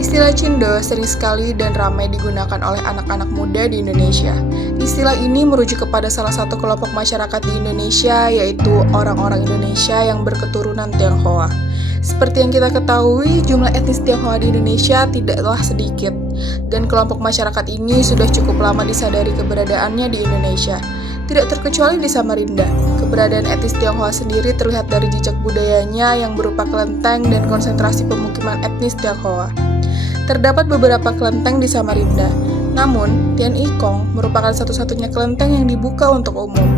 Istilah Cindo sering sekali dan ramai digunakan oleh anak-anak muda di Indonesia. Istilah ini merujuk kepada salah satu kelompok masyarakat di Indonesia, yaitu orang-orang Indonesia yang berketurunan Tionghoa. Seperti yang kita ketahui, jumlah etnis Tionghoa di Indonesia tidaklah sedikit, dan kelompok masyarakat ini sudah cukup lama disadari keberadaannya di Indonesia. Tidak terkecuali di Samarinda, keberadaan etnis Tionghoa sendiri terlihat dari jejak budayanya yang berupa kelenteng dan konsentrasi pemukiman etnis Tionghoa. Terdapat beberapa kelenteng di Samarinda, namun Tian Ikong merupakan satu-satunya kelenteng yang dibuka untuk umum.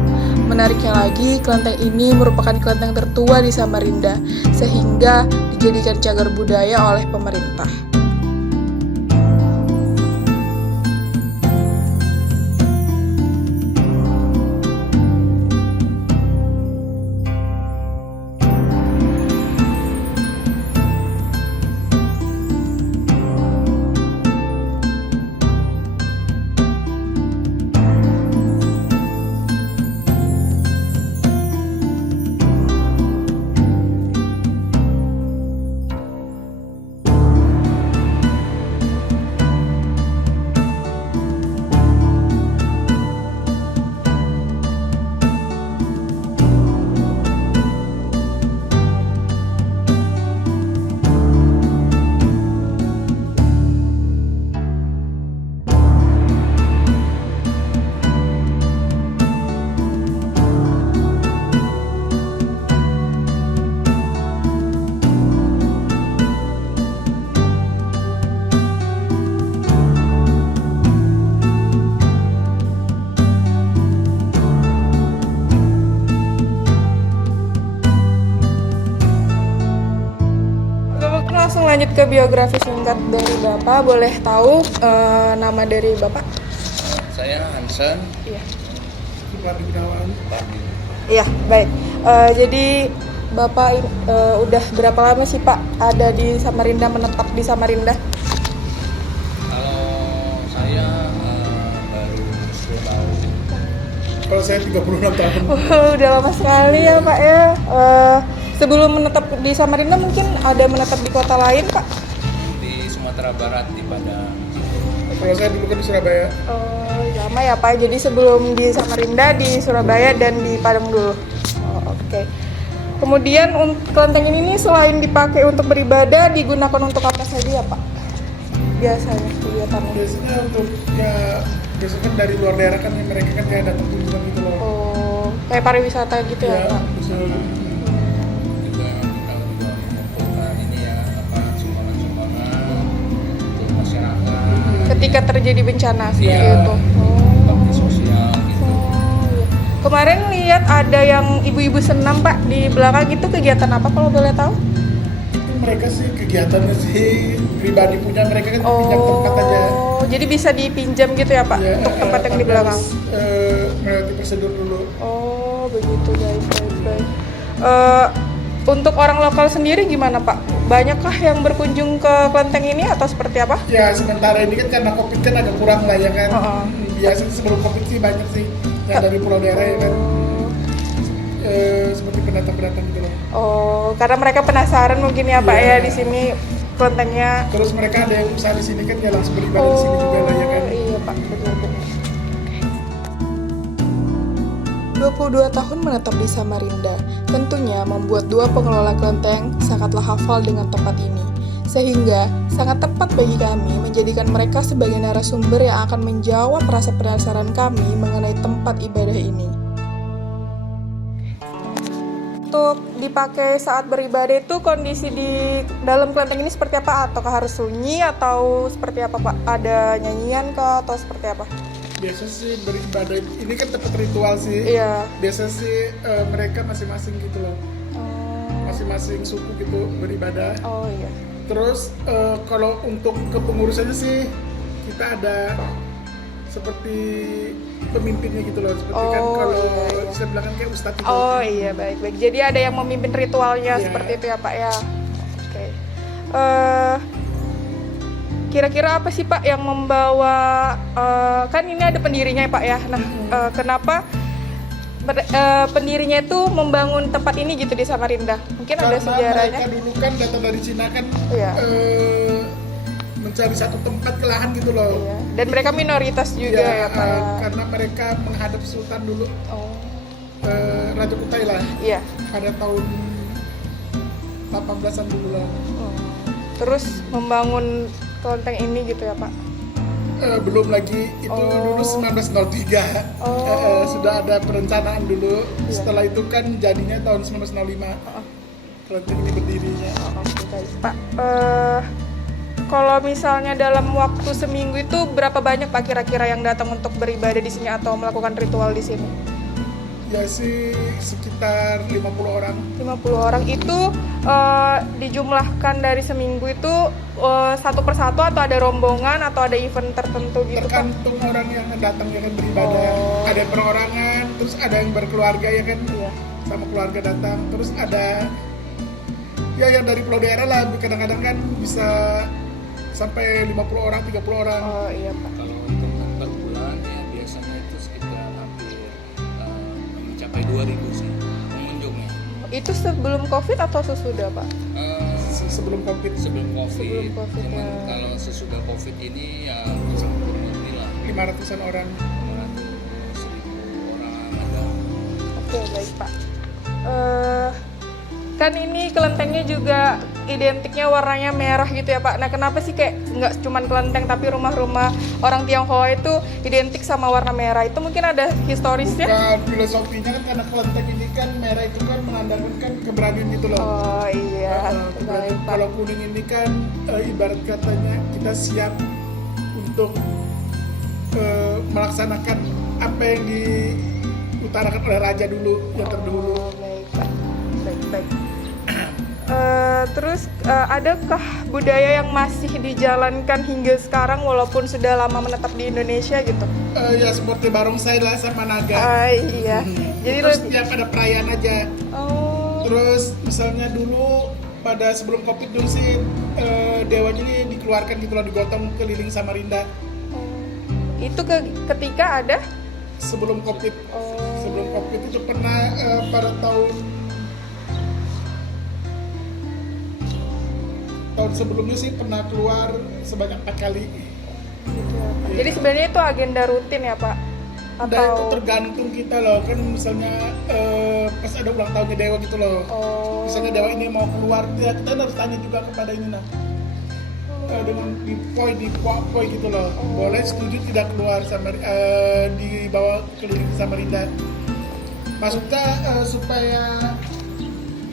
Menariknya lagi, kelenteng ini merupakan kelenteng tertua di Samarinda, sehingga dijadikan cagar budaya oleh pemerintah. Langsung lanjut ke biografi singkat dari Bapak. Boleh tahu nama dari Bapak? Saya Hansen. Iya. Pardi Gunawan. Iya, baik. Jadi Bapak udah berapa lama sih Pak ada di Samarinda, menetap di Samarinda? Kalau saya baru 10 tahun. Kalau saya 36 tahun. Udah lama sekali ya Pak ya. Sebelum menetap di Samarinda mungkin ada menetap di kota lain Pak? Di Sumatera Barat, di Padang. Kalau saya dulu kan di Surabaya. Oh, lama ya Pak. Jadi sebelum di Samarinda di Surabaya dan di Padang dulu. Oh, oke. Kemudian kelenteng ini nih selain dipakai untuk beribadah, digunakan untuk apa saja ya Pak? Biasanya kegiatannya. Biasanya untuk biasanya kan dari luar daerah kan mereka kan kayak datang kunjungan gitu loh. Oh, kayak pariwisata gitu ya Pak? Bisa. Juga kita juga mengumpulkan ini ya, sumbangan-sumbangan untuk masyarakat. Ketika terjadi bencana seperti Iya, itu. bakti sosial gitu. Oh, iya. Kemarin lihat ada yang ibu-ibu senam Pak di belakang, itu kegiatan apa kalau boleh tahu? Itu mereka sih kegiatannya sih pribadi punya, mereka kan pinjam tempat aja. Oh, jadi bisa dipinjam gitu ya Pak Ya, untuk tempat yang di tapi belakang? harus, melewati prosedur dulu. Oh, begitu, baik. Untuk orang lokal sendiri gimana Pak? Banyakkah yang berkunjung ke kelenteng ini atau seperti apa? Ya sementara ini kan karena COVID kan agak kurang lah ya kan. Biasanya sebelum COVID sih banyak sih yang dari pulau daerah ya kan. Seperti pendatang-pendatang gitu loh. Oh, karena mereka penasaran mungkin ya Pak ya di sini kelentengnya. Terus mereka ada yang usaha di sini kan ya langsung beribadah di sini juga lah ya kan. Iya Pak, betul. 22 tahun menetap di Samarinda, tentunya membuat dua pengelola kelenteng sangatlah hafal dengan tempat ini. Sehingga sangat tepat bagi kami menjadikan mereka sebagai narasumber yang akan menjawab rasa penasaran kami mengenai tempat ibadah ini. Untuk dipakai saat beribadah itu kondisi di dalam kelenteng ini seperti apa? Ataukah harus sunyi atau seperti apa Pak? Ada nyanyian kah atau seperti apa? Biasa sih beribadah, ini kan tempat ritual sih. Iya. Biasa sih mereka masing-masing gitu loh. Masing-masing suku gitu beribadah. Oh iya. Terus kalau untuk kepengurusannya sih kita ada seperti pemimpinnya gitu loh, seperti kan kalau saya bilang kan kayak ustadz itu. Oh iya, baik. Jadi ada yang memimpin ritualnya Iya. seperti itu ya Pak ya. Oke. Kira-kira apa sih Pak yang membawa, kan ini ada pendirinya ya Pak ya. Nah, kenapa pendirinya itu membangun tempat ini gitu di Samarinda? Mungkin ada Karena sejarahnya. mereka dulu kan datang dari Cina kan, Iya. dari satu tempat ke lahan gitu loh. Iya. Dan mereka minoritas juga ya Pak. Karena mereka menghadap sultan dulu, Oh. Raja Kutai lah, Iya. pada tahun 18-an dulu lah. Oh. Terus membangun kelenteng ini gitu ya Pak. Belum lagi, itu Oh. dulu 1903. Oh. Sudah ada perencanaan dulu. Iya. Setelah itu kan jadinya tahun 1905 kelenteng ini berdirinya. Oh, oke guys. Pak, kalau misalnya dalam waktu seminggu itu berapa banyak Pak kira-kira yang datang untuk beribadah di sini atau melakukan ritual di sini? Ya sih sekitar 50 orang. 50 orang itu dijumlahkan dari seminggu itu satu persatu atau ada rombongan atau ada event tertentu gitu Pak? Tergantung orang yang datang ya kan beribadah. Oh. Ada yang perorangan, terus ada yang berkeluarga ya kan, Iya. sama keluarga datang. Terus ada ya yang dari pulau daerah lah, kadang-kadang kan bisa sampai 50 orang, 30 orang. Oh iya Pak. Kalau hitungan per bulan ya biasanya itu sekitar hampir mencapai 2000 sih pengunjungnya. Itu sebelum COVID atau sesudah Pak? Sebelum Covid, Sebelum COVID. Sebelum COVID, Cuman ya. kalau sesudah COVID ini ya bisa kurang lebih lah 500-an orang. 100.000 orang ada. Oke baik Pak. Kan ini kelentengnya juga identiknya warnanya merah gitu ya Pak. Nah kenapa sih kayak nggak cuma kelenteng tapi rumah-rumah orang Tionghoa itu identik sama warna merah? Itu mungkin ada historisnya? Bukan filosofinya kan, karena kelenteng ini kan merah itu kan menandakan kan keberanian gitu loh. Oh iya, Keberanian. baik Pak. Kalau kuning ini kan ibarat katanya kita siap untuk melaksanakan apa yang diutarakan oleh raja dulu yang terdahulu. Oh, baik Pak. Baik. Terus adakah budaya yang masih dijalankan hingga sekarang walaupun sudah lama menetap di Indonesia gitu? Ya seperti barongsai lah sama naga. Iya. Jadi Terus lebih. tiap ada perayaan aja. Oh. Terus misalnya dulu pada sebelum Covid dulu sih dewanya ini dikeluarkan gitu loh, digotong keliling Samarinda Itu ketika ada? sebelum Covid. Oh. Sebelum Covid itu pernah pada tahun sebelumnya sih pernah keluar sebanyak 4 kali. Gitu ya, Pak. Jadi sebenarnya itu agenda rutin ya Pak? Dan itu Atau? tergantung kita loh, kan misalnya pas ada ulang tahunnya dewa gitu loh. Oh. Misalnya dewa ini mau keluar, ya kita harus tanya juga kepada ini nah. Dengan di poi gitu loh. Boleh setuju tidak keluar sama dibawa keliling Samarinda. Maksudnya supaya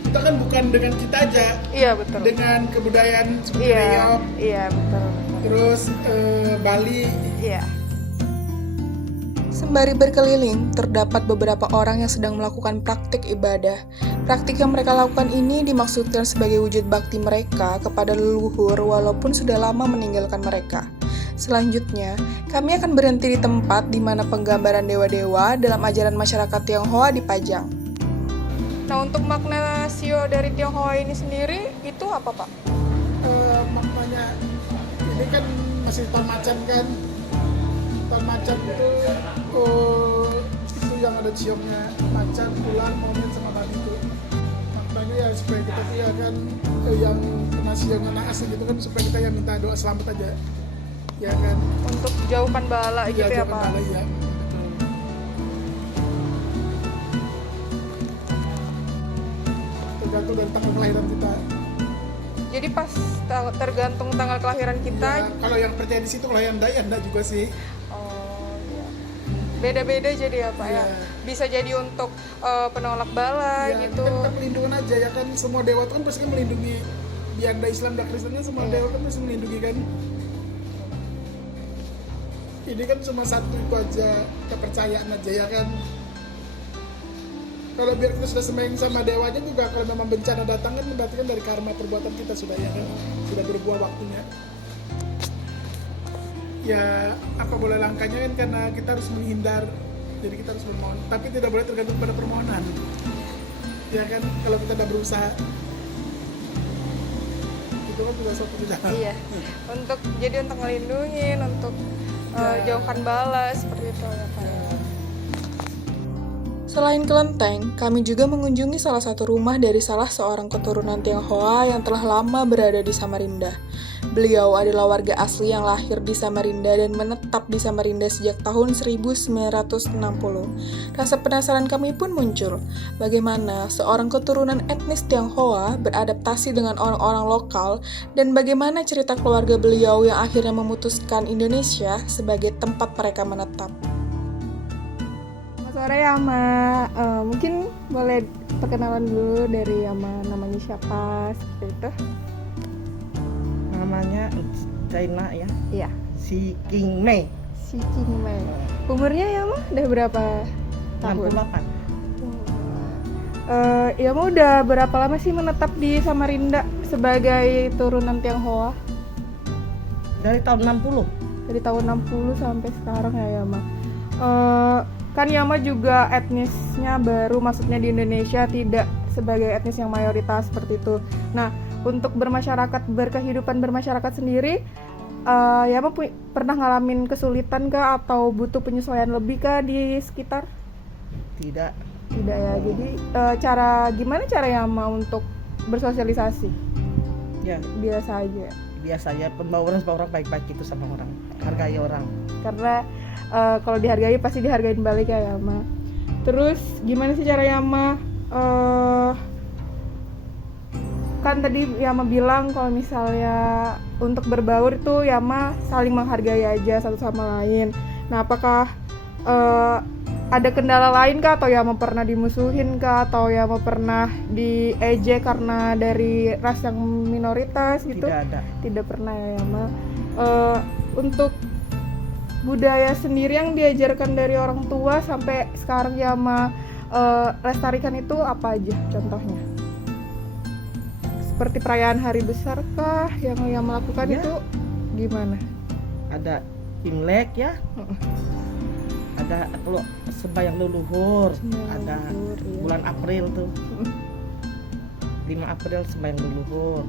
kita kan bukan dengan kita aja, Iya betul. dengan kebudayaan seperti Iya. Riau, Iya betul. terus Bali. Iya. Sembari berkeliling, terdapat beberapa orang yang sedang melakukan praktik ibadah. Praktik yang mereka lakukan ini dimaksudkan sebagai wujud bakti mereka kepada leluhur walaupun sudah lama meninggalkan mereka. Selanjutnya, kami akan berhenti di tempat di mana penggambaran dewa-dewa dalam ajaran masyarakat Tionghoa dipajang. Nah untuk makna sio dari Tionghoa ini sendiri itu apa Pak? Maknanya ini kan masih tahun macan kan. Tahun macan itu itu yang ada ciongnya, macan, ular, monyet sama babi itu. Maknanya ya supaya kita tuh ya kan yang kena siongnya naas gitu kan, supaya kita ya minta doa selamat aja. Ya kan. Untuk jauhkan bala gitu ya jangan Pak? kalah, ya. Tergantung dari tanggal kelahiran kita. Jadi pas tergantung tanggal kelahiran kita. Ya, kalau yang percaya di situ, kalau yang enggak juga sih. Oh iya. Beda-beda jadi ya Pak ya. Iya. Bisa jadi untuk penolak bala Ya, gitu. kan kita perlindungan aja ya kan, semua dewa itu kan pasti kan melindungi. Biar ada Islam dan Kristennya, semua dewa kan pasti melindungi kan. Ini kan cuma satu itu aja, kepercayaan aja ya kan. Kalau biar kita sudah sembahyang sama dewanya juga, kalau memang bencana datang kan berarti kan dari karma perbuatan kita sudah ya kan, sudah berbuah waktunya. Ya apa boleh langkahnya kan, karena kita harus menghindar, jadi kita harus memohon, tapi tidak boleh tergantung pada permohonan. Ya kan, kalau kita udah berusaha, itu kan juga suatu tidak. Iya. Untuk ngelindungin, untuk Ya. jauhkan bala seperti itu ya Pak. Ya. Selain kelenteng, kami juga mengunjungi salah satu rumah dari salah seorang keturunan Tionghoa yang telah lama berada di Samarinda. Beliau adalah warga asli yang lahir di Samarinda dan menetap di Samarinda sejak tahun 1960. Rasa penasaran kami pun muncul, bagaimana seorang keturunan etnis Tionghoa beradaptasi dengan orang-orang lokal dan bagaimana cerita keluarga beliau yang akhirnya memutuskan Indonesia sebagai tempat mereka menetap. Selamat sore Yama, mungkin boleh perkenalan dulu dari Yama, namanya siapa seperti itu? Namanya China ya, Iya, si King Mei, si Cingmei. Umurnya Yama udah berapa tahun? 68. Yama udah berapa lama sih menetap di Samarinda sebagai turunan Tionghoa? Dari tahun 60. Dari tahun 60 sampai sekarang ya Yama. Kan Yama juga etnisnya baru, maksudnya di Indonesia tidak sebagai etnis yang mayoritas seperti itu. Nah, untuk berkehidupan bermasyarakat sendiri, Yama pernah ngalamin kesulitan kah atau butuh penyesuaian lebih kah di sekitar? Tidak. Tidak ya. Jadi gimana cara Yama untuk bersosialisasi? Ya, Biasa aja. biasa ya, pembawaan orang baik-baik itu sama orang, hargai orang. Karena kalau dihargai pasti dihargain balik ya Yama. Terus gimana sih cara Yama kan tadi Yama bilang kalau misalnya untuk berbaur itu Yama saling menghargai aja satu sama lain. Nah, apakah ada kendala lain kah, atau Yama pernah dimusuhin kah, atau Yama pernah diejek karena dari ras yang minoritas gitu? Tidak ada. Tidak pernah ya Yama. Untuk budaya sendiri yang diajarkan dari orang tua sampai sekarang Yama lestarikan itu apa aja contohnya? Seperti perayaan hari besar kah yang Yama lakukan Ya. itu gimana? Ada Imlek ya, ada kalau sembahyang leluhur, Sembahyang ada leluhur, iya. bulan April tuh, 5 April sembahyang leluhur.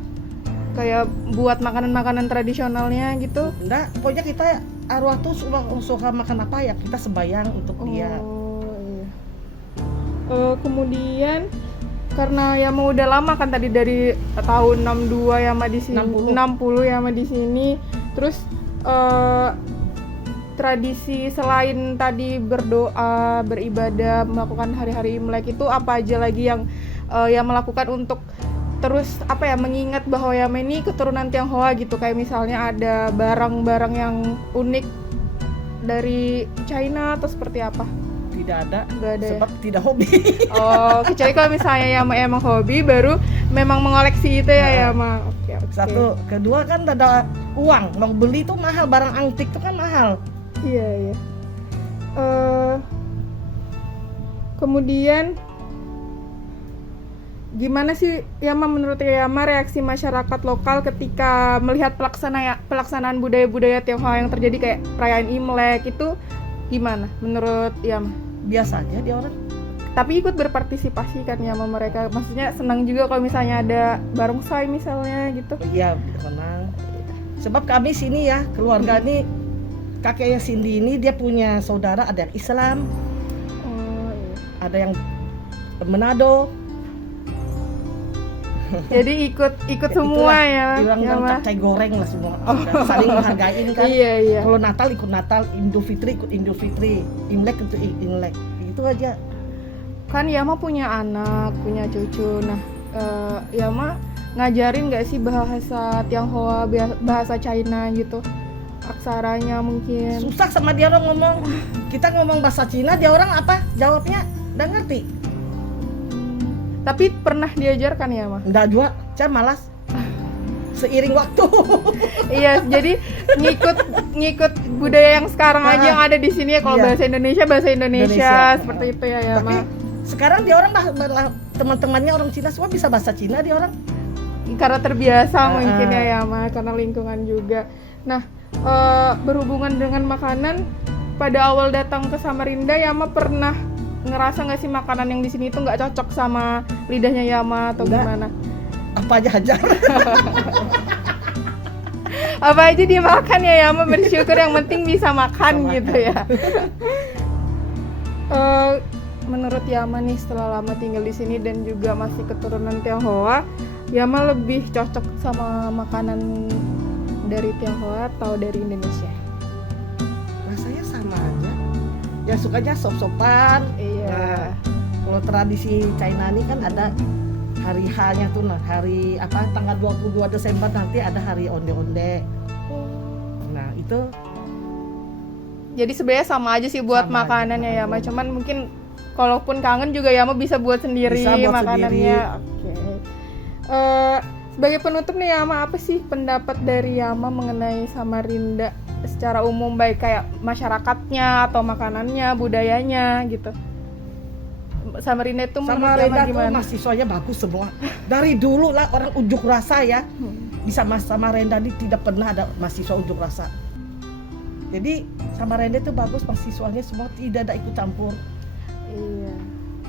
Kayak buat makanan-makanan tradisionalnya gitu? Enggak, pokoknya kita arwah tuh suka makan apa ya kita sembahyang untuk dia. Oh iya. Kemudian karena Yama udah lama kan tadi dari tahun 62 Yama di sini, 60 Yama di sini. Terus tradisi selain tadi berdoa, beribadah, melakukan hari-hari Imlek itu apa aja lagi yang Yama lakukan untuk terus mengingat bahwa Yama ini keturunan Tionghoa gitu, kayak misalnya ada barang-barang yang unik dari China atau seperti apa? Tidak ada, Nggak ada sebab tidak hobi. Oh, kecuali kalau misalnya Yama emang hobi, baru memang mengoleksi itu ya Yama. Oke. Satu, kedua kan ada uang, mau beli tuh mahal, barang antik tuh kan mahal. Iya. Kemudian gimana sih Yama, menurut Yama reaksi masyarakat lokal ketika melihat pelaksanaan budaya-budaya Tionghoa yang terjadi kayak perayaan Imlek itu gimana menurut Yama? Biasa aja dia orang. Tapi ikut berpartisipasi kan Yama mereka, maksudnya senang juga kalau misalnya ada barongsai misalnya gitu. Iya, senang. Sebab kami sini ya, keluarga ini, kakeknya Cindy ini dia punya saudara, ada yang Islam, Oh iya. ada yang Manado. Jadi ikut semua ya. Bilang Yama. capcay goreng lah semua. Saling menghargain kan. Iya. Kalau Natal ikut Natal, Idul Fitri ikut Idul Fitri, Imlek ikut Imlek. Itu aja. Kan Yama punya anak, punya cucu. Nah, Yama ngajarin nggak sih bahasa Tionghoa, bahasa China gitu, aksaranya mungkin? Susah sama dia orang ngomong. Kita ngomong bahasa Cina, dia orang apa? Jawabnya nggak ngerti. Tapi pernah diajarkan ya Yama? Nggak juga, saya malas. Seiring waktu. Iya, jadi ngikut budaya yang sekarang aja yang ada di sini ya. Kalau Iya. bahasa Indonesia seperti itu ya Yama. Tapi sekarang dia orang teman-temannya orang Cina semua bisa bahasa Cina dia orang. Karena terbiasa mungkin ya Yama, karena lingkungan juga. Nah, berhubungan dengan makanan, pada awal datang ke Samarinda Yama pernah ngerasa nggak sih makanan yang di sini itu nggak cocok sama lidahnya Yama atau Nggak. gimana? Apa aja hajar. Apa aja dia makan ya Yama, bersyukur yang penting bisa makan gitu ya. menurut Yama nih setelah lama tinggal di sini dan juga masih keturunan Tionghoa, Yama lebih cocok sama makanan dari Tionghoa atau dari Indonesia? Rasanya sama aja. Ya sukanya sop-sopan. Iya. Nah, kalau tradisi China ini kan ada hari H-nya tuh, nah, hari apa tanggal 22 Desember nanti ada hari onde-onde. Nah, itu Jadi sebenarnya sama aja sih buat Sama makanannya aja. Yama, cuman mungkin kalaupun kangen juga Yama bisa buat sendiri Bisa buat makanannya. sendiri. Oke. Sebagai penutup nih Yama, apa sih pendapat dari Yama mengenai Samarinda secara umum, baik kayak masyarakatnya atau makanannya, budayanya gitu? Samarinda itu menurut Yama Samarinda tuh gimana? mahasiswanya bagus semua. Dari dulu lah orang unjuk rasa ya. Bisa Samarinda ini tidak pernah ada mahasiswa unjuk rasa. Jadi Samarinda itu bagus, mahasiswanya semua tidak ada ikut campur. Iya.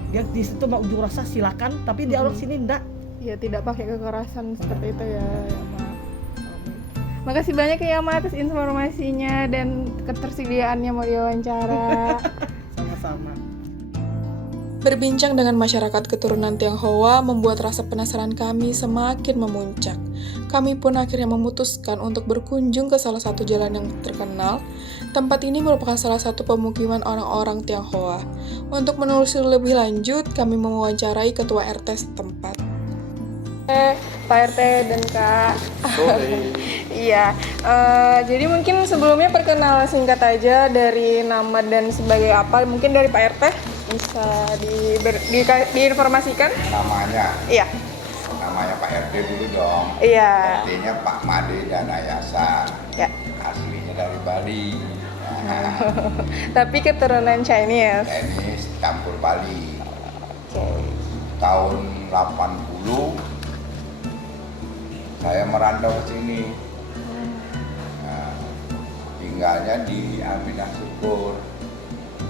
Dia di situ mau unjuk rasa silakan, tapi di orang sini enggak. Ya tidak pakai kekerasan seperti itu ya Yama. Makasih banyak ya Yama atas informasinya dan ketersediaannya mau diwawancara. Sama-sama. Berbincang dengan masyarakat keturunan Tionghoa membuat rasa penasaran kami semakin memuncak. Kami pun akhirnya memutuskan untuk berkunjung ke salah satu jalan yang terkenal. Tempat ini merupakan salah satu pemukiman orang-orang Tionghoa. Untuk menelusuri lebih lanjut, kami mewawancarai ketua RT setempat. Pak RT dan Kak. Sore. Iya, jadi mungkin sebelumnya perkenalan singkat aja dari nama dan sebagai apa, mungkin dari Pak RT bisa diinformasikan? Namanya Pak RT dulu dong. Iya. RT-nya Pak Made Danayasa. Ya. Aslinya dari Bali. Nah, Tapi keturunan Chinese. tenis campur Bali. Oke. Tahun 80 saya merantau ke sini. Nah, tinggalnya di Aminah Syukur.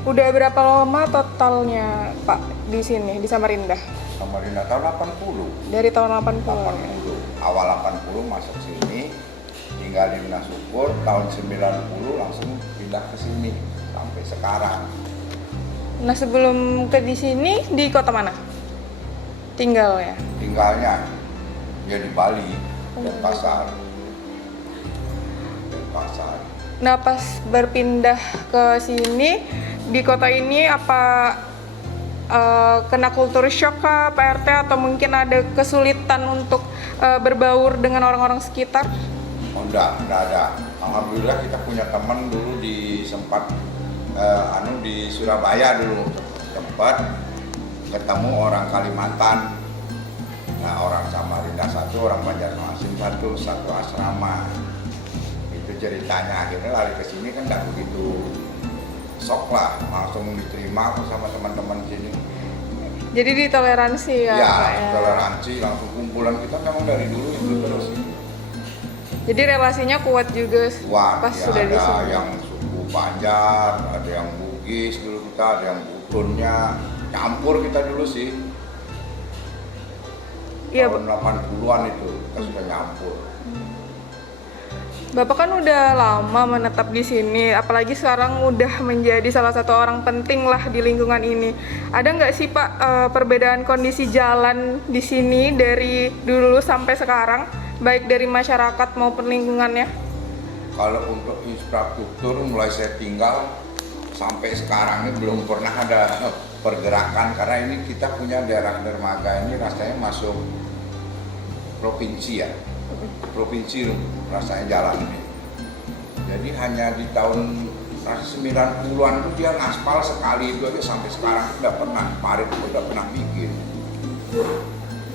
Udah berapa lama totalnya Pak di sini di Samarinda? Samarinda tahun 80. Dari tahun 80. 80. Awal 80 masuk sini, tinggal di Aminah Syukur. Tahun 90 langsung pindah ke sini sampai sekarang. Nah, sebelum ke di sini di kota mana? Tinggal ya. Tinggalnya ya di Bali, Denpasar. Denpasar. Nah, pas berpindah ke sini di kota ini apa kena culture shock kah Pak RT, atau mungkin ada kesulitan untuk berbaur dengan orang-orang sekitar? Oh, enggak ada. Alhamdulillah kita punya teman dulu di sempat di Surabaya dulu sempat ketemu orang Kalimantan. Nah, orang Samarinda satu, orang Banjarmasin satu asrama. Itu ceritanya, akhirnya lari ke sini kan nggak begitu sok lah, langsung diterima aku sama teman-teman sini. Jadi ditoleransi ya, Ya, Pak ya. toleransi, langsung kumpulan kita memang dari dulu itu terus. Jadi relasinya kuat juga Wah, pas ya, sudah di ada sini. yang suku Banjar, ada yang Bugis dulu kita, ada yang Butonnya, campur kita dulu sih. Iya, Tahun 80-an itu kita sudah nyampur. Bapak kan udah lama menetap di sini, apalagi sekarang udah menjadi salah satu orang penting lah di lingkungan ini. Ada nggak sih Pak perbedaan kondisi jalan di sini dari dulu sampai sekarang, baik dari masyarakat maupun lingkungannya? Kalau untuk infrastruktur mulai saya tinggal sampai sekarang ini belum pernah ada pergerakan, karena ini kita punya daerah dermaga ini rasanya masuk provinsi ya. Provinsi rasanya jalan ini. Jadi hanya di tahun 90-an itu dia ngaspal sekali itu aja, sampai sekarang tidak pernah. Kemarin itu udah pernah bikin.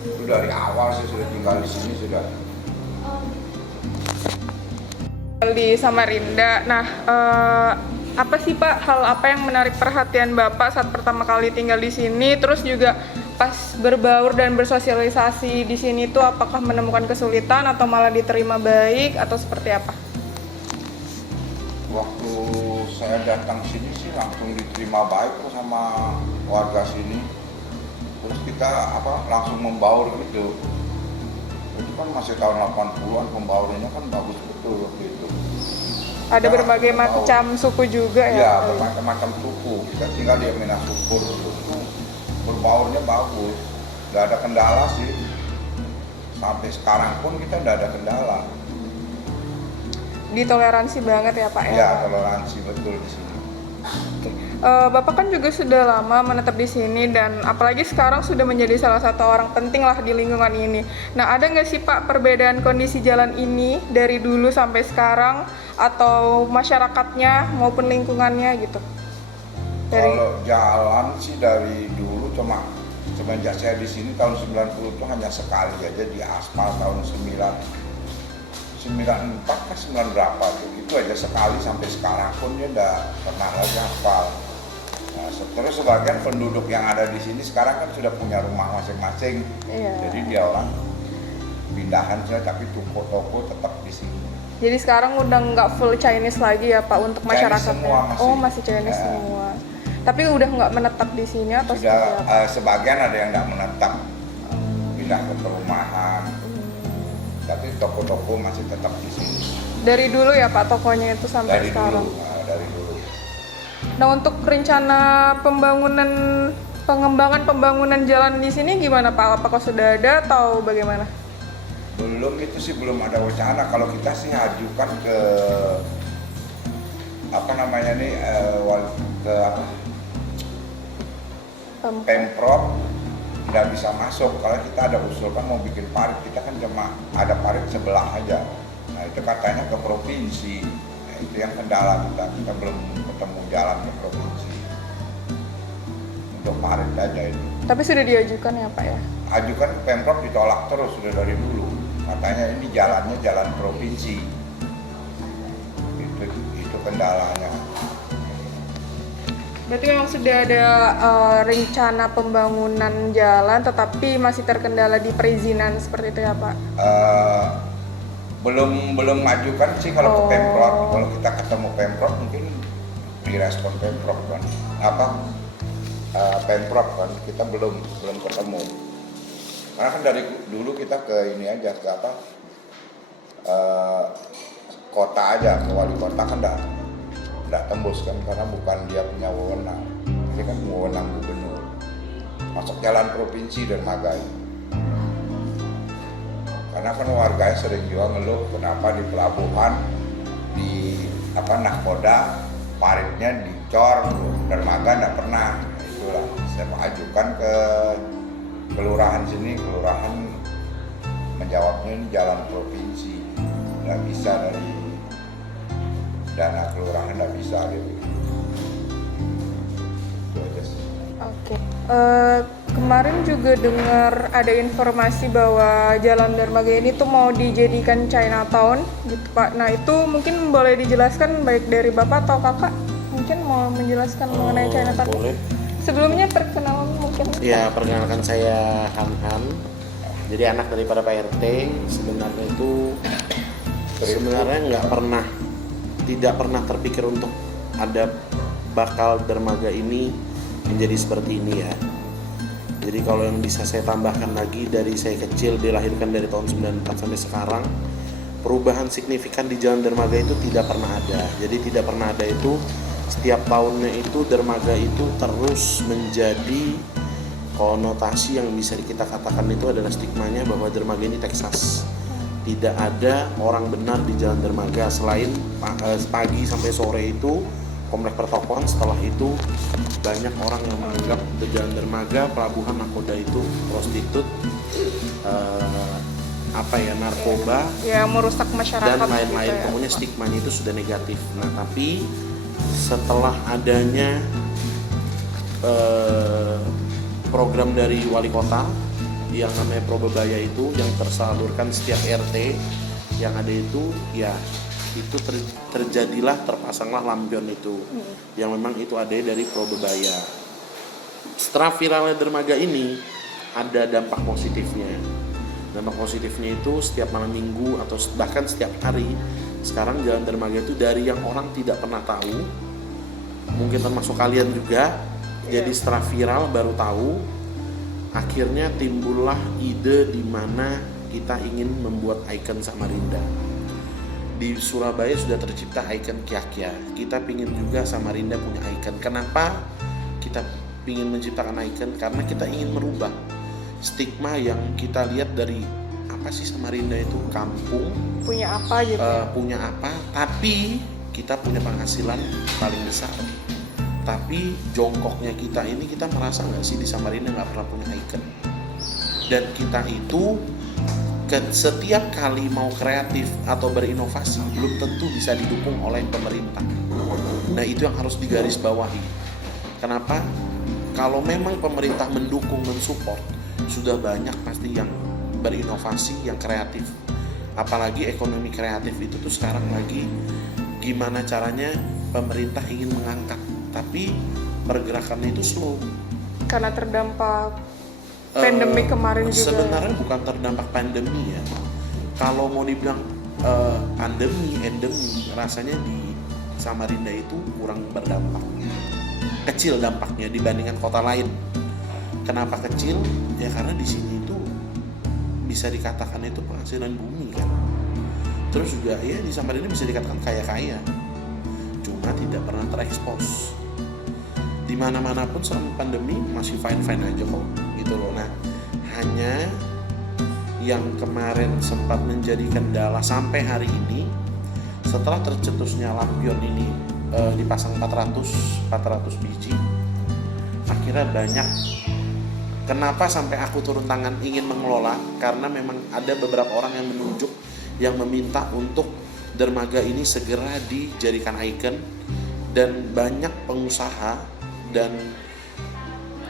Itu dari awal saya sudah tinggal di sini sudah. Di Samarinda. Nah, apa sih Pak hal apa yang menarik perhatian Bapak saat pertama kali tinggal di sini? Terus juga pas berbaur dan bersosialisasi di sini tuh apakah menemukan kesulitan atau malah diterima baik atau seperti apa? Waktu saya datang sini sih langsung diterima baik kok sama warga sini. Terus kita langsung membaur gitu. Itu kan masih tahun 80-an, pembaurannya kan bagus betul waktu itu. Ada Kita berbagai membaur. macam suku juga ya? Ya, bermacam-macam suku. Kita tinggal di Aminah Syukur dulu. berbaurnya bagus, nggak ada kendala sih. Sampai sekarang pun kita nggak ada kendala. Ditoleransi banget ya Pak ya? Ya, toleransi betul di sini. Bapak kan juga sudah lama menetap di sini dan apalagi sekarang sudah menjadi salah satu orang penting lah di lingkungan ini. Nah, ada nggak sih Pak perbedaan kondisi jalan ini dari dulu sampai sekarang atau masyarakatnya maupun lingkungannya gitu? Kalau jalan sih dari dulu cuma semenjak saya di sini tahun 90 itu hanya sekali aja di aspal tahun 94 ke 9 berapa tuh. Itu aja sekali sampai sekarang pun dia udah pernah lagi aspal. Nah, terus sebagian penduduk yang ada di sini sekarang kan sudah punya rumah masing-masing. Iya. Jadi dia orang pindahan saja tapi toko-toko tetap di sini. Jadi sekarang udah nggak full Chinese lagi ya Pak untuk Chinese masyarakatnya? semua masih. Oh, masih Chinese Ya. semua. Tapi udah nggak menetap di sini atau seperti Sudah apa? sebagian ada yang tidak menetap pindah ke perumahan. Tapi toko-toko masih tetap di sini. Dari dulu ya Pak tokonya itu sampai Dari sekarang? dulu, dari dulu. Nah, untuk rencana pengembangan pembangunan jalan di sini gimana Pak? Apakah sudah ada atau bagaimana? Belum, itu sih belum ada wacana. Kalau kita sih ajukan ke apa namanya nih ke apa, Pemprov nggak bisa masuk. Kalau kita ada usulkan mau bikin parit, kita kan cuma ada parit sebelah aja. Nah itu katanya ke provinsi. Nah, itu yang kendala kita belum ketemu jalan ke provinsi untuk parit aja itu. Tapi sudah diajukan ya Pak ya? Ajukan ke Pemprov ditolak terus sudah dari dulu. Katanya ini jalannya jalan provinsi. Itu kendalanya. Berarti memang sudah ada rencana pembangunan jalan tetapi masih terkendala di perizinan seperti itu ya Pak? Belum majukan sih kalau Oh. ke Pemprov. Kalau kita ketemu Pemprov mungkin direspon Pemprov kan. Pemprov kan kita belum ketemu. Karena kan dari dulu kita ke ini aja ke kota aja, ke wali kota kan nggak tembus kan karena bukan dia punya wewenang. Ini kan wewenang gubernur. Masuk jalan provinsi Dermaga ini. Karena kan warganya sering juga ngeluh kenapa di pelabuhan di nahkoda paritnya dicor, Dermaga nggak pernah. Itulah saya ajukan ke kelurahan sini, kelurahan menjawabnya ini jalan provinsi, nggak bisa dari dana kelurahan, nggak bisa gitu. Itu aja sih. Oke. Kemarin juga dengar ada informasi bahwa Jalan Dermaga ini tuh mau dijadikan Chinatown gitu Pak. Nah itu mungkin boleh dijelaskan baik dari Bapak atau Kakak mungkin mau menjelaskan mengenai Chinatown. Boleh. Sebelumnya perkenalan mungkin. Ya, perkenalkan saya Han. Jadi anak daripada Pak RT. Sebenarnya itu tidak pernah terpikir untuk ada bakal dermaga ini menjadi seperti ini ya. Jadi kalau yang bisa saya tambahkan lagi, dari saya kecil dilahirkan dari tahun 94 sampai sekarang, perubahan signifikan di Jalan Dermaga itu tidak pernah ada. Jadi tidak pernah ada itu, setiap tahunnya itu dermaga itu terus menjadi konotasi yang bisa kita katakan itu adalah stigmanya bahwa dermaga ini Texas. Tidak ada orang benar di Jalan Dermaga selain pagi sampai sore itu komplek pertokoan, setelah itu banyak orang yang menganggap di Jalan Dermaga, pelabuhan nahkoda itu prostitut, narkoba, Ya merusak masyarakat dan lain-lain. gitu ya. Pokoknya stigmanya itu sudah negatif. Nah tapi setelah adanya program dari wali kota yang namanya Probebaya itu, yang tersalurkan setiap RT yang ada itu, ya itu terjadilah, terpasanglah lampion itu yang memang itu ada dari Probebaya. Setelah viralnya dermaga ini ada dampak positifnya. Dampak positifnya itu setiap malam minggu atau bahkan setiap hari sekarang Jalan Dermaga itu dari yang orang tidak pernah tahu, mungkin termasuk kalian juga, jadi setelah viral baru tahu, akhirnya timbullah ide di mana kita ingin membuat ikon Samarinda. Di Surabaya sudah tercipta ikon Kyakya. Kita pingin juga Samarinda punya ikon. Kenapa kita ingin menciptakan icon karena kita ingin merubah stigma yang kita lihat dari apa sih Samarinda itu kampung, Punya apa gitu ya? punya apa, tapi kita punya penghasilan paling besar. Tapi jongkoknya kita ini, kita merasa nggak sih di Samarinda nggak pernah punya icon. Dan kita itu setiap kali mau kreatif atau berinovasi belum tentu bisa didukung oleh pemerintah. Nah itu yang harus digarisbawahi. Kenapa? Kalau memang pemerintah mendukung, mensupport, sudah banyak pasti yang berinovasi, yang kreatif. Apalagi ekonomi kreatif itu tuh sekarang lagi gimana caranya pemerintah ingin mengangkat, tapi pergerakannya itu slow. Karena terdampak pandemi kemarin juga. Sebenarnya bukan terdampak pandemi ya. Kalau mau dibilang endemi, rasanya di Samarinda itu kurang berdampak. Kecil dampaknya dibandingkan kota lain. Kenapa kecil? Ya karena di sini itu bisa dikatakan itu penghasilan bumi kan. Terus juga ya di Samarinda bisa dikatakan kaya-kaya. Cuma tidak pernah terekspos. Di mana-mana pun selama pandemi masih fine-fine aja kok gitu loh. Nah, hanya yang kemarin sempat menjadi kendala sampai hari ini setelah tercetusnya lampion ini dipasang 400 biji, akhirnya banyak. Kenapa sampai aku turun tangan ingin mengelola? Karena memang ada beberapa orang yang menunjuk, yang meminta untuk dermaga ini segera dijadikan ikon, dan banyak pengusaha. Dan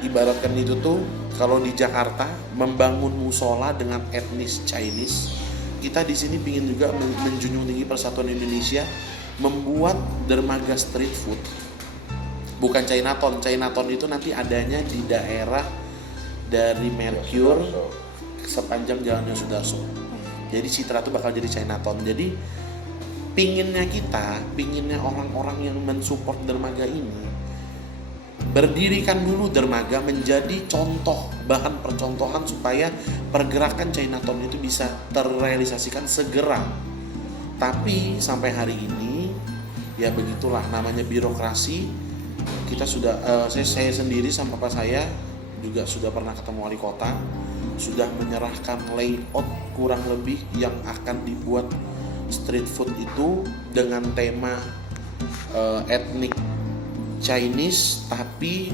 ibaratkan itu tuh kalau di Jakarta membangun musola dengan etnis Chinese, kita di sini ingin juga menjunjung tinggi persatuan Indonesia, membuat dermaga street food. Bukan Chinatown. Chinatown itu nanti adanya di daerah dari Mercure sepanjang jalannya Sudarso. Jadi Citra itu bakal jadi Chinatown. Jadi pinginnya orang-orang yang mensupport dermaga ini, berdirikan dulu dermaga menjadi contoh, bahan percontohan supaya pergerakan Chinatown itu bisa terrealisasikan segera. Tapi sampai hari ini ya begitulah namanya birokrasi. Kita sudah saya sendiri sama papa saya juga sudah pernah ketemu wali kota, sudah menyerahkan layout kurang lebih yang akan dibuat street food itu dengan tema etnik Chinese, tapi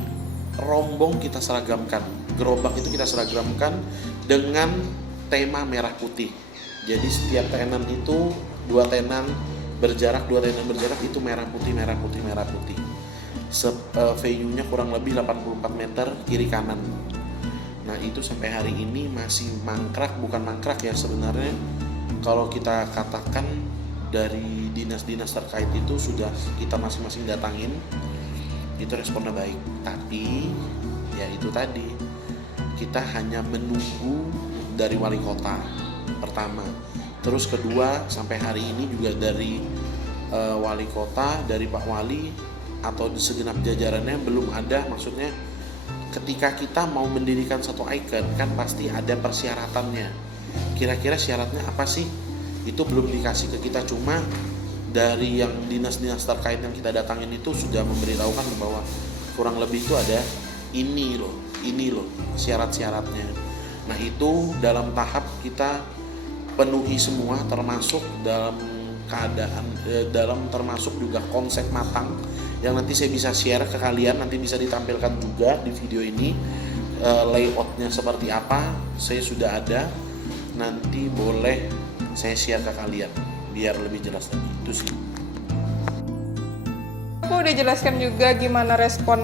rombong kita seragamkan, gerobak itu kita seragamkan dengan tema merah putih. Jadi setiap tenan itu 2 tenan berjarak itu merah putih. Venue-nya kurang lebih 84 meter kiri kanan. Nah itu sampai hari ini masih mangkrak, bukan mangkrak ya sebenarnya. Kalau kita katakan dari dinas-dinas terkait itu sudah kita masing-masing datangin, itu responnya baik. Tapi ya itu tadi, kita hanya menunggu dari wali kota pertama. Terus kedua, sampai hari ini juga dari wali kota, dari Pak Wali atau segenap jajarannya belum ada. Maksudnya ketika kita mau mendirikan satu ikon kan pasti ada persyaratannya. Kira-kira syaratnya apa sih? Itu belum dikasih ke kita. Cuma dari yang dinas-dinas terkait yang kita datangin itu sudah memberitahukan bahwa kurang lebih itu ada ini loh syarat-syaratnya. Nah itu dalam tahap kita penuhi semua, termasuk termasuk juga konsep matang yang nanti saya bisa share ke kalian, nanti bisa ditampilkan juga di video ini. Layoutnya seperti apa saya sudah ada, nanti boleh saya share ke kalian biar lebih jelas lagi. Itu sih. Aku udah jelaskan juga gimana respon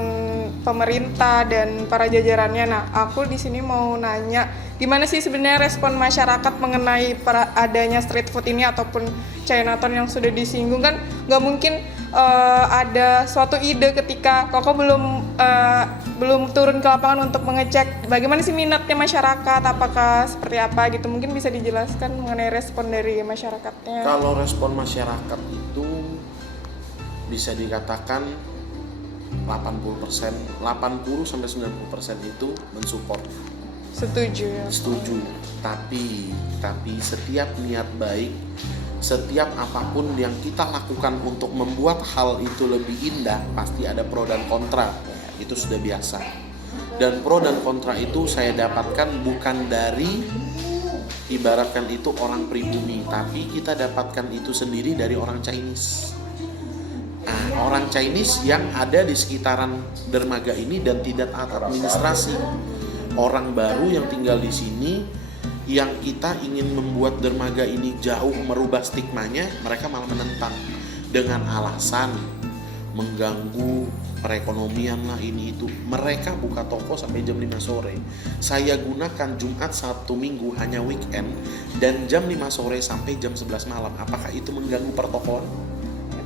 pemerintah dan para jajarannya. Nah, aku di sini mau nanya, gimana sih sebenarnya respon masyarakat mengenai adanya street food ini ataupun Chinatown yang sudah disinggung? Kan nggak mungkin ada suatu ide ketika Koko belum turun ke lapangan untuk mengecek bagaimana sih minatnya masyarakat, apakah seperti apa gitu. Mungkin bisa dijelaskan mengenai respon dari masyarakatnya. Kalau respon masyarakat itu bisa dikatakan 80% 80-90% itu mensupport. Setuju ya. Setuju. Tapi setiap niat baik, setiap apapun yang kita lakukan untuk membuat hal itu lebih indah, pasti ada pro dan kontra. Itu sudah biasa. Dan pro dan kontra itu saya dapatkan bukan dari ibaratkan itu orang pribumi, tapi kita dapatkan itu sendiri dari orang Chinese. Nah, orang Chinese yang ada di sekitaran dermaga ini dan tidak taat administrasi. Orang baru yang tinggal di sini, yang kita ingin membuat dermaga ini jauh merubah stigmanya, mereka malah menentang dengan alasan mengganggu perekonomian lah ini itu. Mereka buka toko sampai jam 5 sore. Saya gunakan Jumat, Sabtu, Minggu hanya weekend dan jam 5 sore sampai jam 11 malam. Apakah itu mengganggu pertokoan?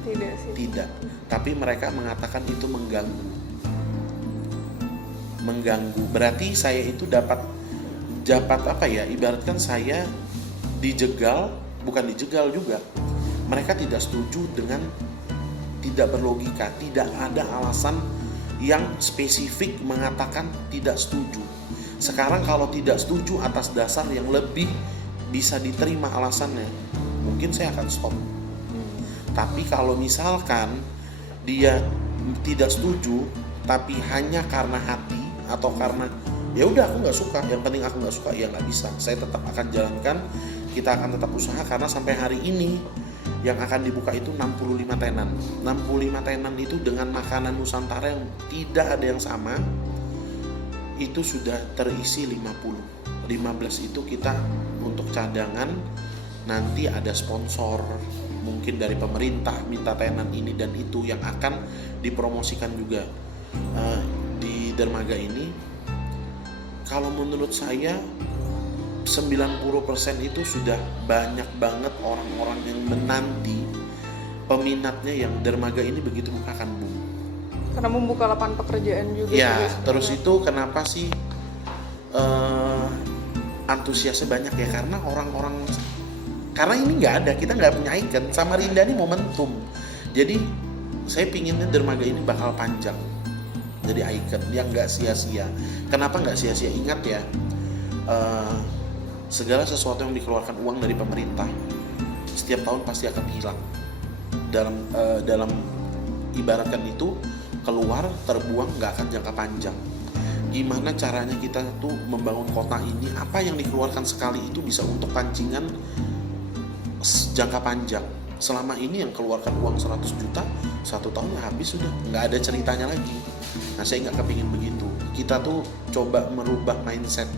Tidak sih. Tidak. Tapi mereka mengatakan itu mengganggu. Mengganggu. Berarti saya itu dapat apa ya? Ibaratkan saya dijegal, bukan dijegal juga. Mereka tidak setuju dengan tidak berlogika, tidak ada alasan yang spesifik mengatakan tidak setuju. Sekarang kalau tidak setuju atas dasar yang lebih bisa diterima alasannya, mungkin saya akan stop. Tapi kalau misalkan dia tidak setuju, tapi hanya karena hati atau karena ya udah aku nggak suka, yang penting aku nggak suka, ya nggak bisa. Saya tetap akan jalankan, kita akan tetap usaha karena sampai hari ini yang akan dibuka itu 65 tenan. 65 tenan itu dengan makanan Nusantara yang tidak ada yang sama, itu sudah terisi 50. 15 itu kita untuk cadangan, nanti ada sponsor, mungkin dari pemerintah minta tenan ini dan itu yang akan dipromosikan juga di dermaga ini. Kalau menurut saya 90% itu sudah banyak banget orang-orang yang menanti, peminatnya yang dermaga ini begitu bukakan boom. Karena membuka lapangan pekerjaan juga. Ya, juga terus itu kenapa sih antusiasnya banyak ya? Karena orang-orang, karena ini nggak ada, kita nggak punya ikon. Samarinda ini momentum. Jadi saya pinginnya dermaga ini bakal panjang, jadi ikon yang nggak sia-sia. Kenapa nggak sia-sia? Ingat ya. Segala sesuatu yang dikeluarkan uang dari pemerintah setiap tahun pasti akan hilang. Dalam ibaratkan itu keluar terbuang nggak akan jangka panjang. Gimana caranya kita tuh membangun kota ini? Apa yang dikeluarkan sekali itu bisa untuk pancingan jangka panjang. Selama ini yang keluarkan uang 100 juta 1 tahun habis sudah, nggak ada ceritanya lagi. Nah saya nggak kepingin begitu. Kita tuh coba merubah mindset.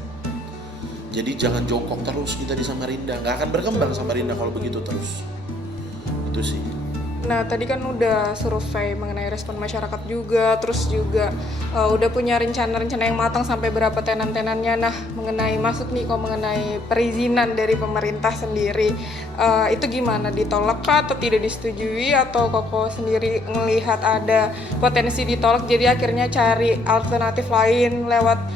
Jadi jangan jongkok terus kita di Samarinda, nggak akan berkembang Samarinda kalau begitu terus. Itu sih. Nah tadi kan udah survei mengenai respon masyarakat juga, terus juga udah punya rencana-rencana yang matang sampai berapa tenan-tenannya. Nah mengenai masuk nih kok mengenai perizinan dari pemerintah sendiri, itu gimana, ditolak kah atau tidak disetujui, atau Koko sendiri melihat ada potensi ditolak jadi akhirnya cari alternatif lain lewat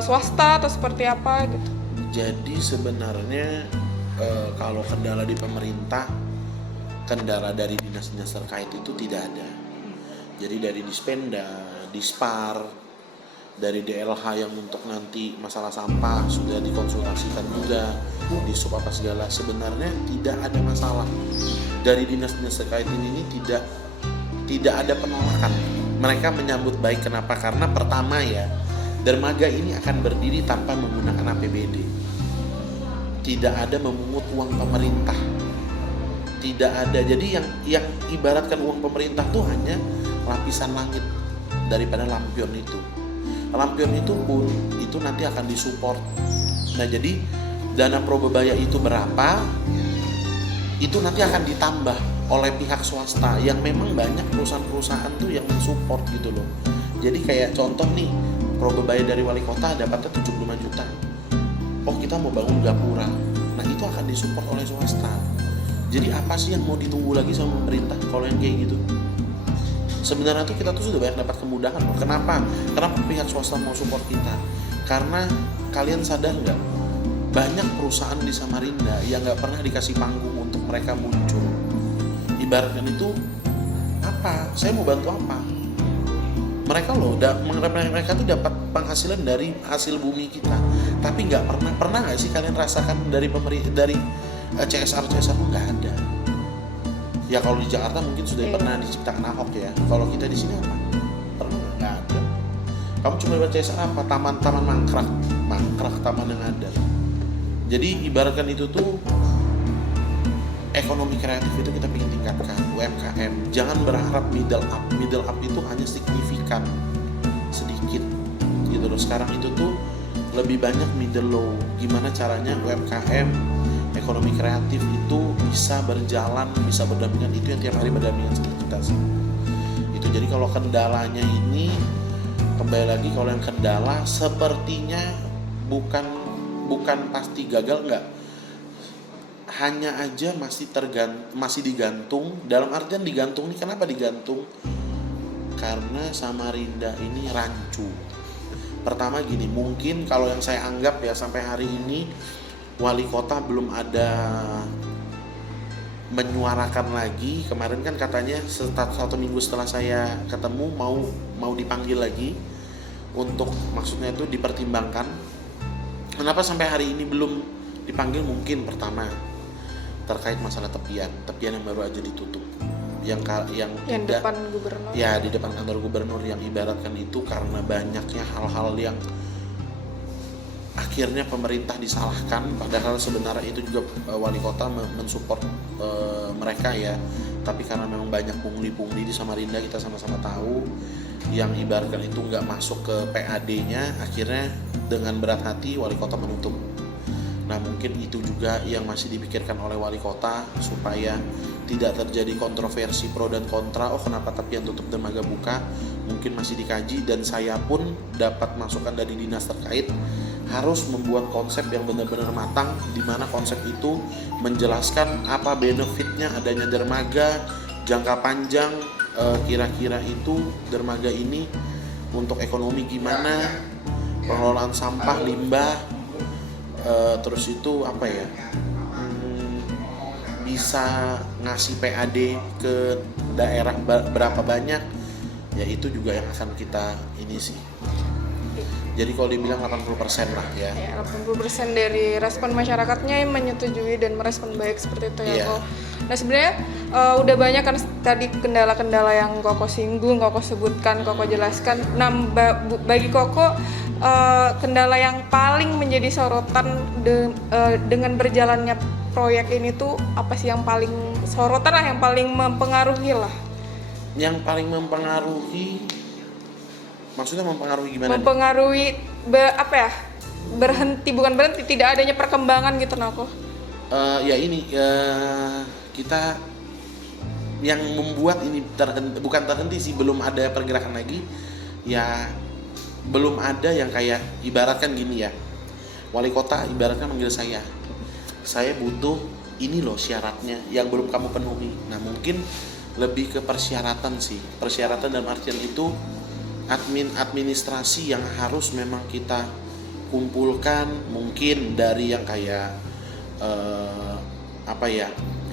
swasta atau seperti apa gitu? Jadi sebenarnya kalau kendala di pemerintah, kendala dari dinas-dinas terkait itu tidak ada. Jadi dari Dispenda, Dispar, dari DLH yang untuk nanti masalah sampah sudah dikonsultasikan juga, di sub apa segala, sebenarnya tidak ada masalah. Dari dinas-dinas terkait ini tidak ada penolakan. Mereka menyambut baik. Kenapa? Karena pertama ya, dermaga ini akan berdiri tanpa menggunakan APBD. Tidak ada memungut uang pemerintah. Tidak ada. Jadi yang ibaratkan uang pemerintah tuh hanya lapisan langit daripada lampion itu. Lampion itu pun itu nanti akan disupport. Nah, jadi dana probebaya itu berapa? Itu nanti akan ditambah oleh pihak swasta yang memang banyak perusahaan-perusahaan tuh yang mensupport gitu loh. Jadi kayak contoh nih, probebaya dari wali kota dapatnya 75 juta. Oh kita mau bangun gapura, nah itu akan disupport oleh swasta. Jadi apa sih yang mau ditunggu lagi sama pemerintah kalau yang kayak gitu? Sebenarnya tuh kita tuh sudah banyak dapat kemudahan loh. Kenapa pihak swasta mau support kita? Karena kalian sadar nggak, banyak perusahaan di Samarinda yang nggak pernah dikasih panggung untuk mereka muncul. Ibaratkan itu apa? Saya mau bantu apa? Mereka tuh dapat penghasilan dari hasil bumi kita, tapi nggak pernah nggak sih kalian rasakan dari CSR nggak ada. Ya kalau di Jakarta mungkin sudah pernah diciptakan Ahok ya. Kalau kita di sini apa? Pernah nggak ada. Kamu cuma baca CSR apa? Taman-taman mangkrak, taman yang ada. Jadi ibaratkan itu tuh ekonomi kreatif itu kita ingin tingkatkan, UMKM. Jangan berharap middle up itu hanya signifikan, sedikit gitu loh. Sekarang itu tuh lebih banyak middle low. Gimana caranya UMKM, ekonomi kreatif itu bisa berjalan, bisa berdampingan, itu yang tiap hari berdampingan sama kita sih. Itu jadi kalau kendalanya ini, kembali lagi kalau yang kendala sepertinya bukan pasti gagal, enggak. Hanya aja masih digantung. Dalam artian digantung nih, kenapa digantung? Karena Samarinda ini rancu. Pertama gini, mungkin kalau yang saya anggap ya sampai hari ini wali kota belum ada menyuarakan lagi. Kemarin kan katanya 1 minggu setelah saya ketemu mau dipanggil lagi untuk, maksudnya itu dipertimbangkan. Kenapa sampai hari ini belum dipanggil? Mungkin pertama terkait masalah tepian yang baru aja ditutup, yang tidak depan gubernur. Ya, di depan kantor gubernur, yang ibaratkan itu karena banyaknya hal-hal yang akhirnya pemerintah disalahkan, padahal sebenarnya itu juga wali kota mensupport mereka ya. Tapi karena memang banyak pungli-pungli di Samarinda, kita sama-sama tahu, yang ibaratkan itu nggak masuk ke PAD-nya, akhirnya dengan berat hati wali kota menutup. Nah, mungkin itu juga yang masih dipikirkan oleh wali kota supaya tidak terjadi kontroversi pro dan kontra. Oh, kenapa tepian tutup dermaga buka? Mungkin masih dikaji, dan saya pun dapat masukan dari dinas terkait harus membuat konsep yang benar-benar matang, di mana konsep itu menjelaskan apa benefitnya adanya dermaga, jangka panjang, kira-kira itu dermaga ini untuk ekonomi gimana, pengelolaan sampah, limbah, terus itu apa ya, bisa ngasih PAD ke daerah berapa banyak, ya itu juga yang akan kita ini sih. Jadi kalau dibilang 80% lah ya. Ya, 80% dari respon masyarakatnya yang menyetujui dan merespon baik seperti itu ya, Iya. Kok. Nah, sebenarnya udah banyak kan tadi kendala-kendala yang Koko singgung, Koko sebutkan, Koko jelaskan. Nah, bagi Koko kendala yang paling menjadi sorotan dengan berjalannya proyek ini tuh apa sih yang paling sorotan lah, yang paling mempengaruhi lah? Yang paling mempengaruhi, maksudnya mempengaruhi gimana? Mempengaruhi bukan berhenti, tidak adanya perkembangan gitu Nako. Ya ini kita yang membuat ini bukan terhenti sih, belum ada pergerakan lagi. Ya belum ada yang kayak ibaratkan gini ya. Wali kota ibaratnya manggil saya butuh ini loh syaratnya yang belum kamu penuhi. Nah, mungkin lebih ke persyaratan sih. Persyaratan dalam artian itu administrasi yang harus memang kita kumpulkan, mungkin dari yang kayak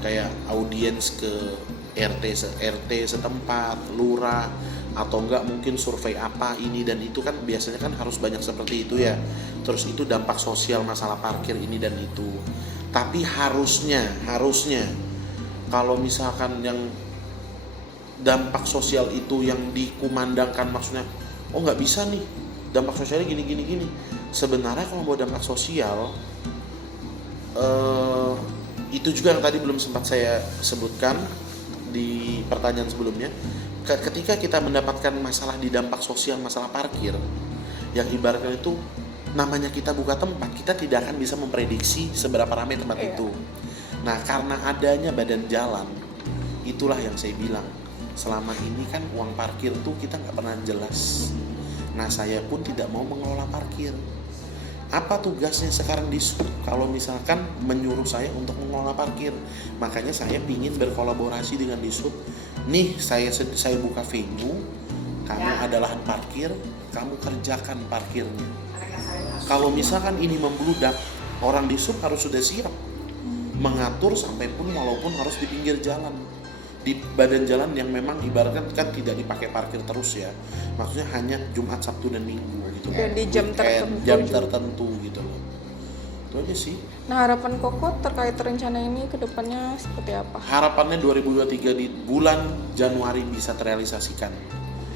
kayak audiens ke RT setempat, lurah, atau enggak mungkin survei apa ini dan itu, kan biasanya kan harus banyak seperti itu ya. Terus itu dampak sosial masalah parkir ini dan itu. Tapi harusnya kalau misalkan yang dampak sosial itu yang dikumandangkan, maksudnya oh nggak bisa nih dampak sosialnya gini. Sebenarnya kalau mau dampak sosial itu juga yang tadi belum sempat saya sebutkan di pertanyaan sebelumnya. Ketika kita mendapatkan masalah di dampak sosial, masalah parkir, yang ibaratnya itu namanya kita buka tempat, kita tidak akan bisa memprediksi seberapa ramai tempat itu. Nah, karena adanya badan jalan, itulah yang saya bilang, selama ini kan uang parkir tuh kita nggak pernah jelas. Nah, saya pun tidak mau mengelola parkir. Apa tugasnya sekarang di Sub kalau misalkan menyuruh saya untuk mengelola parkir? Makanya saya ingin berkolaborasi dengan di Sub. Nih, saya buka venue, kamu ada lahan parkir, kamu kerjakan parkirnya. Kalau misalkan ini membludak, orang di Sub harus sudah siap mengatur sampai pun walaupun harus di pinggir jalan, di badan jalan yang memang ibaratkan kan tidak dipakai parkir terus ya, maksudnya hanya Jumat, Sabtu dan Minggu gitu. Dan di jam tertentu gitu loh. Itu aja sih. Nah, harapan Koko terkait rencana ini ke depannya seperti apa? Harapannya 2023 di bulan Januari bisa terrealisasikan.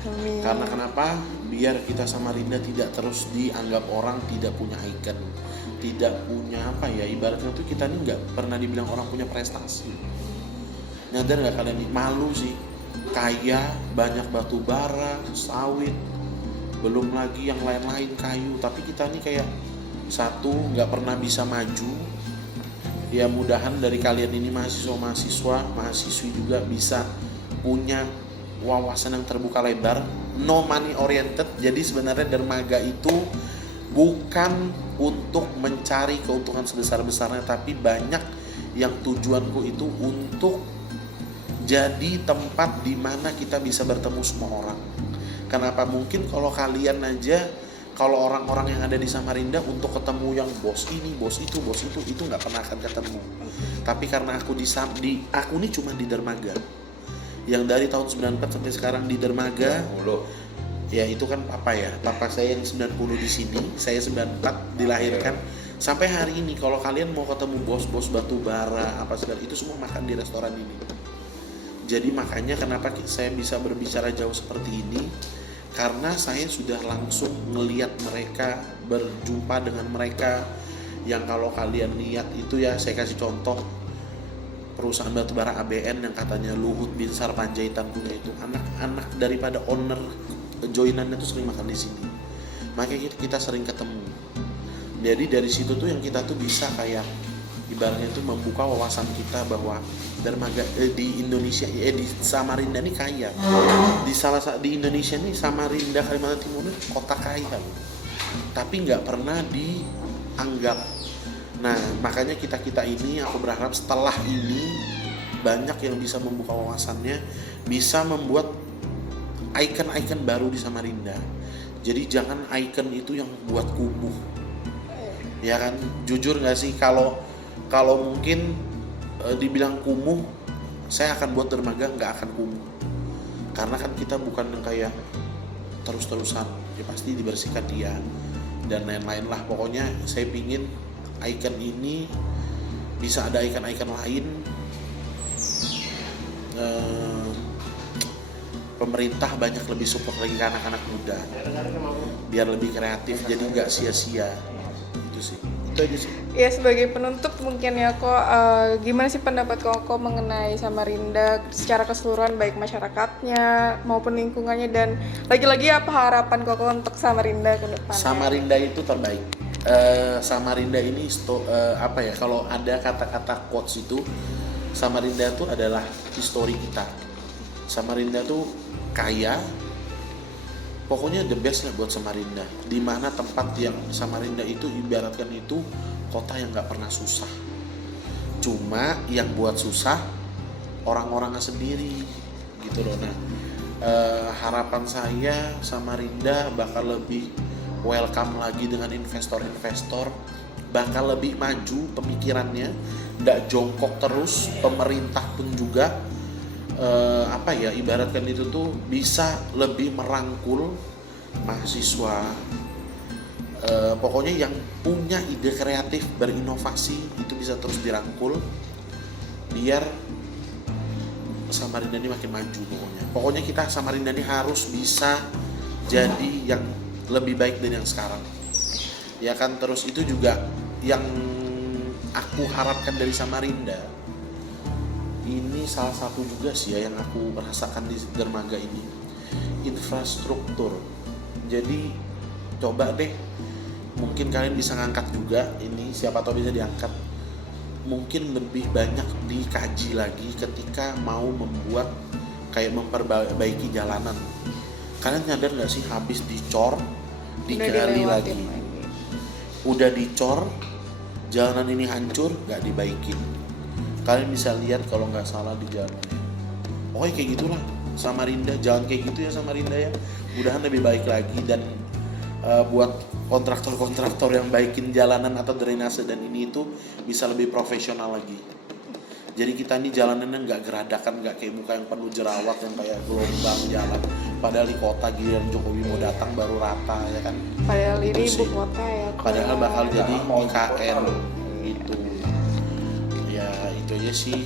Amin. Karena kenapa? Biar kita Samarinda tidak terus dianggap orang tidak punya icon, tidak punya apa ya, ibaratnya tuh kita nih nggak pernah dibilang orang punya prestasi. Nyadar nggak kalian nih? Malu sih, kaya, banyak batu bara, sawit, belum lagi yang lain-lain kayu, tapi kita nih kayak satu nggak pernah bisa maju. Ya mudahan dari kalian ini mahasiswa-mahasiswi juga bisa punya wawasan yang terbuka lebar, no money oriented. Jadi sebenarnya dermaga itu bukan untuk mencari keuntungan sebesar-besarnya, tapi banyak yang tujuanku itu untuk jadi tempat di mana kita bisa bertemu semua orang. Kenapa? Mungkin kalau kalian aja, kalau orang-orang yang ada di Samarinda untuk ketemu yang bos ini, bos itu nggak pernah akan ketemu. Tapi karena aku aku ini cuma di dermaga. Yang dari tahun 94 sampai sekarang di dermaga. Ya itu kan papa ya. Papa saya yang 90 di sini, saya 94 dilahirkan. Sampai hari ini kalau kalian mau ketemu bos-bos batu bara apa segala itu semua makan di restoran ini. Jadi makanya kenapa saya bisa berbicara jauh seperti ini, karena saya sudah langsung ngelihat mereka, berjumpa dengan mereka. Yang kalau kalian lihat itu ya, saya kasih contoh perusahaan batubara ABN yang katanya Luhut Binsar Panjaitan punya itu, anak-anak daripada owner joinannya tuh sering makan di sini. Makanya kita sering ketemu. Jadi dari situ tuh yang kita tuh bisa kayak ibaratnya itu membuka wawasan kita bahwa dermaga di Indonesia di Samarinda ini kaya. Di Indonesia nih Samarinda Kalimantan Timur ini kota kaya. Tapi nggak pernah dianggap. Nah, makanya kita ini aku berharap setelah ini banyak yang bisa membuka wawasannya, bisa membuat icon-icon baru di Samarinda. Jadi jangan icon itu yang buat kumuh. Ya kan, jujur nggak sih kalau mungkin dibilang kumuh, saya akan buat dermaga nggak akan kumuh. Karena kan kita bukan yang kayak terus-terusan, ya pasti dibersihkan dia dan lain-lain lah. Pokoknya saya pingin icon ini bisa ada icon-icon lain. Pemerintah banyak lebih support lagi ke anak-anak muda biar lebih kreatif, jadi nggak sia-sia. Itu sih, itu aja sih. Ya sebagai penutup mungkin ya kok gimana sih pendapat Koko mengenai Samarinda secara keseluruhan, baik masyarakatnya maupun lingkungannya, dan lagi-lagi apa harapan Koko untuk Samarinda ke depannya? Samarinda itu terbaik. Samarinda ini apa ya, kalau ada kata-kata quotes itu, Samarinda itu adalah histori kita. Samarinda tuh kaya, pokoknya the best lah buat Samarinda. Dimana tempat yang Samarinda itu ibaratkan itu kota yang nggak pernah susah. Cuma yang buat susah orang-orangnya sendiri gitu loh. Nah, harapan saya Samarinda bakal lebih welcome lagi dengan investor-investor, bakal lebih maju pemikirannya, nggak jongkok terus. Pemerintah pun juga apa ya, ibaratkan itu tuh bisa lebih merangkul mahasiswa. Pokoknya yang punya ide kreatif berinovasi itu bisa terus dirangkul biar Samarinda ini makin maju. Pokoknya kita Samarinda ini harus bisa jadi yang lebih baik dari yang sekarang, ya kan. Terus itu juga yang aku harapkan dari Samarinda. Ini salah satu juga sih ya yang aku merasakan di dermaga ini, infrastruktur. Jadi coba deh, mungkin kalian bisa ngangkat juga ini, siapa tahu bisa diangkat. Mungkin lebih banyak dikaji lagi ketika mau membuat kayak memperbaiki jalanan. Kalian nyadar nggak sih, habis dicor digali lagi, udah dicor jalanan ini hancur, nggak dibaikin. Kalian bisa lihat kalau nggak salah di jalannya. Pokoknya kayak gitulah Samarinda, jangan kayak gitu ya Samarinda ya. Mudahan lebih baik lagi, dan buat kontraktor-kontraktor yang baikin jalanan atau drainase dan ini itu bisa lebih profesional lagi. Jadi kita ini jalanannya nggak geradakan, nggak kayak muka yang penuh jerawat yang kayak gelombang jalan. Padahal di kota giliran Jokowi mau datang baru rata ya kan. Padahal ini Itu ibu sih. kota ya. Padahal bakal jadi IKN gitu. Ya itu aja sih.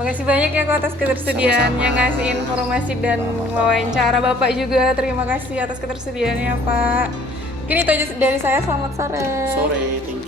Makasih banyak ya kok atas ketersediaannya ngasih informasi dan wawancara. Bapak juga terima kasih atas ketersediaannya Pak. Mungkin itu aja dari saya, selamat sore. Sore, tinggi.